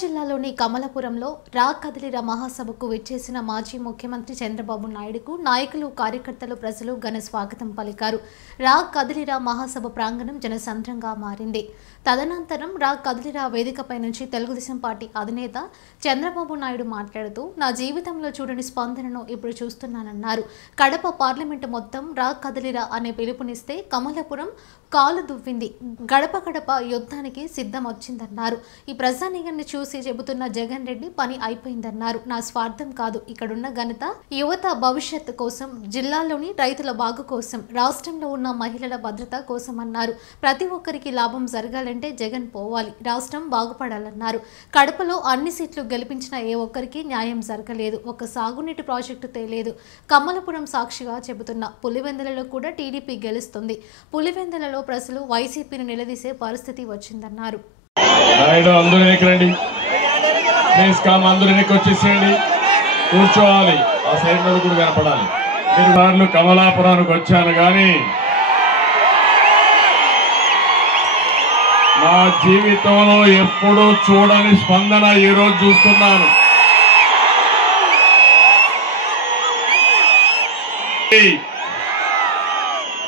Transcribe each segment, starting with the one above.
జిల్లాలోని కమలాపురంలో రా కదిలిరా మహాసభకు విచ్చేసిన మాజీ ముఖ్యమంత్రి చంద్రబాబు నాయుడుకు నాయకులు, కార్యకర్తలు, ప్రజలు ఘన స్వాగతం పలికారు. రా కదిలిరా మహాసభ ప్రాంగణం జనసంద్రంగా మారింది. తదనంతరం రా కదిలిరా వేదికపై నుంచి తెలుగుదేశం పార్టీ అధినేత చంద్రబాబు నాయుడు మాట్లాడుతూ, నా జీవితంలో చూడని స్పందనను ఇప్పుడు చూస్తున్నానన్నారు. కడప పార్లమెంటు మొత్తం రా కదిలిరా అనే పిలుపునిస్తే కమలాపురం కాలు దువ్వింది. గడప గడప యుద్ధానికి సిద్ధం వచ్చిందన్నారు. ఈ ప్రజానీయాన్ని చూసి చెబుతున్న జగన్ రెడ్డి పని అయిపోయిందన్నారు. నా స్వార్థం కాదు, ఇక్కడున్న ఘనత యువత భవిష్యత్తు కోసం, జిల్లాలోని రైతుల బాగు కోసం, రాష్ట్రంలో ఉన్న మహిళల భద్రత కోసం అన్నారు. ప్రతి ఒక్కరికి లాభం జరగాలంటే జగన్ పోవాలి, రాష్ట్రం బాగుపడాలన్నారు. కడపలో అన్ని సీట్లు గెలిపించిన ఏ ఒక్కరికి న్యాయం జరగలేదు, ఒక సాగునీటి ప్రాజెక్టు తేలేదు. కమలాపురం సాక్షిగా చెబుతున్న పులివెందులలో కూడా టీడీపీ గెలుస్తుంది. పులివెందులలో ప్రజలు వైసీపీని నిలదీసే పరిస్థితి వచ్చిందన్నారు. కూర్చోవాలి, ఆ సైడ్ మీద కూడా కనపడాలి. మీరు సార్లు కమలాపురానికి వచ్చాను కానీ నా జీవితంలో ఎప్పుడూ చూడని స్పందన ఈరోజు చూస్తున్నాను.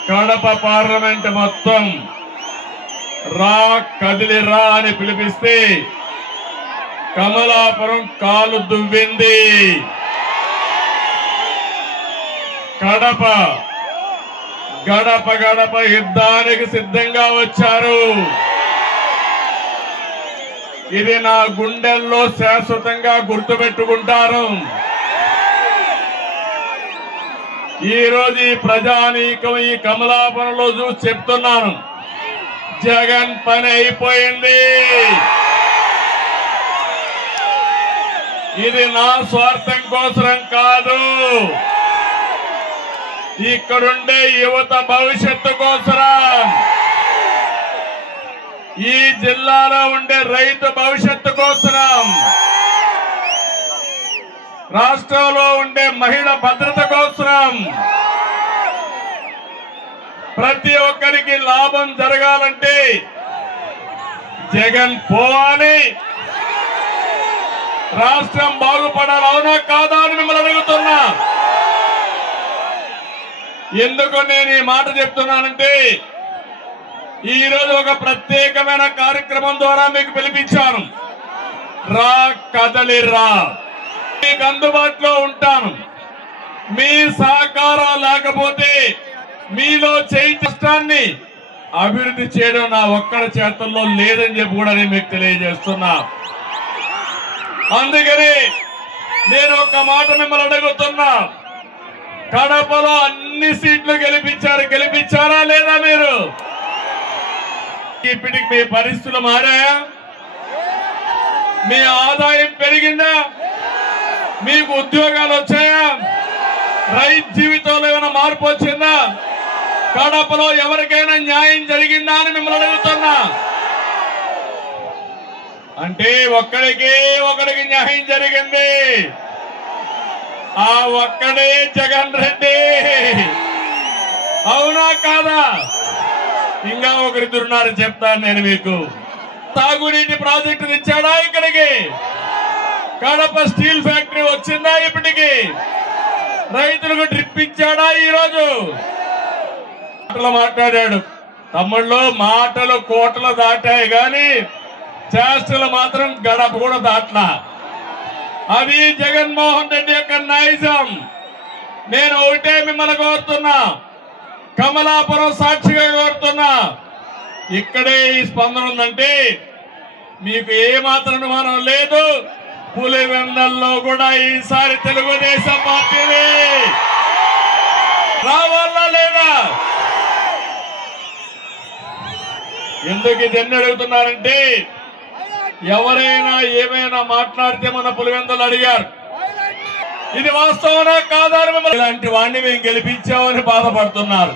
కడప పార్లమెంట్ మొత్తం రా కదిలిరా అని పిలిపిస్తే కమలాపురం కాలు దువ్వింది. కడప గడప గడప యుద్ధానికి సిద్ధంగా వచ్చారు. ఇది నా గుండెల్లో శాశ్వతంగా గుర్తుపెట్టుకుంటారు. ఈ రోజు ఈ ప్రజానీకం ఈ కమలాపురంలో చూసి చెప్తున్నాను, జగన్ పని అయిపోయింది. ఇది నా స్వార్థం కోసం కాదు, ఇక్కడుండే యువత భవిష్యత్తు కోసం, ఈ జిల్లాలో ఉండే రైతు భవిష్యత్తు కోసం, రాష్ట్రంలో ఉండే మహిళ భద్రత కోసం, ప్రతి ఒక్కరికి లాభం జరగాలంటే జగన్ పోవాలి, రాష్ట్రం బాగుపడాలి. అవునా కాదా అని మిమ్మల్ని అడుగుతున్నా. ఎందుకు నేను ఈ మాట చెప్తున్నానంటే, ఈరోజు ఒక ప్రత్యేకమైన కార్యక్రమం ద్వారా మీకు పిలిపించాను. రా కదలిరా, మీకు అందుబాటులో ఉంటాను. మీ సహకారం లేకపోతే మీలో చైతన్యాన్ని అభివృద్ధి చేయడం నా ఒక్కడి చేతుల్లో లేదని చెప్పి కూడా నేను మీకు తెలియజేస్తున్నా. అందుకని నేను ఒక మాట మిమ్మల్ని అడుగుతున్నా, కడపలో అన్ని సీట్లు గెలిపించారా లేదా? మీరు ఇప్పటికి మీ పరిస్థితులు మారాయా? మీ ఆదాయం పెరిగిందా? మీకు ఉద్యోగాలు వచ్చాయా? రైతు జీవితంలో ఏమైనా మార్పు వచ్చిందా? కడపలో ఎవరికైనా న్యాయం జరిగిందా అని మిమ్మల్ని అడుగుతున్నా. అంటే ఒకడికి న్యాయం జరిగింది. ఆ ఒక్కడే జగన్ రెడ్డి. అవునా కాదా? ఇంకా ఒకరిద్దరున్నారు, చెప్తాను నేను మీకు. తాగునీటి ప్రాజెక్టు తెచ్చాడా ఇక్కడికి? కడప స్టీల్ ఫ్యాక్టరీ వచ్చిందా ఇప్పటికి? రైతులకు డ్రిప్ ఇచ్చాడా? ఈరోజు మాట్లాడాడు తమ్ముళ్ళు, మాటలు కోటలు దాటాయి కానీ చేష్టలు మాత్రం గడప కూడా దాట్లా. అది జగన్మోహన్ రెడ్డి యొక్క నైజం. నేను ఒకటే మిమ్మల్ని కోరుతున్నా, కమలాపురం సాక్షిగా కోరుతున్నా, ఇక్కడే ఈ స్పందన ఉందంటే మీకు ఏ మాత్రం అనుమానం లేదు. పులివెందుల్లో కూడా ఈసారి తెలుగుదేశం పార్టీని రావాలా లేదా? ఎందుకు ఇది ఎన్ని అడుగుతున్నారంటే, ఎవరైనా ఏమైనా మాట్లాడితే మన పులివెందులు అడిగారు, ఇది వాస్తవనా కాదా అని మిమ్మల్ని. ఇలాంటి వాడిని మేము గెలిపించామని బాధపడుతున్నారు.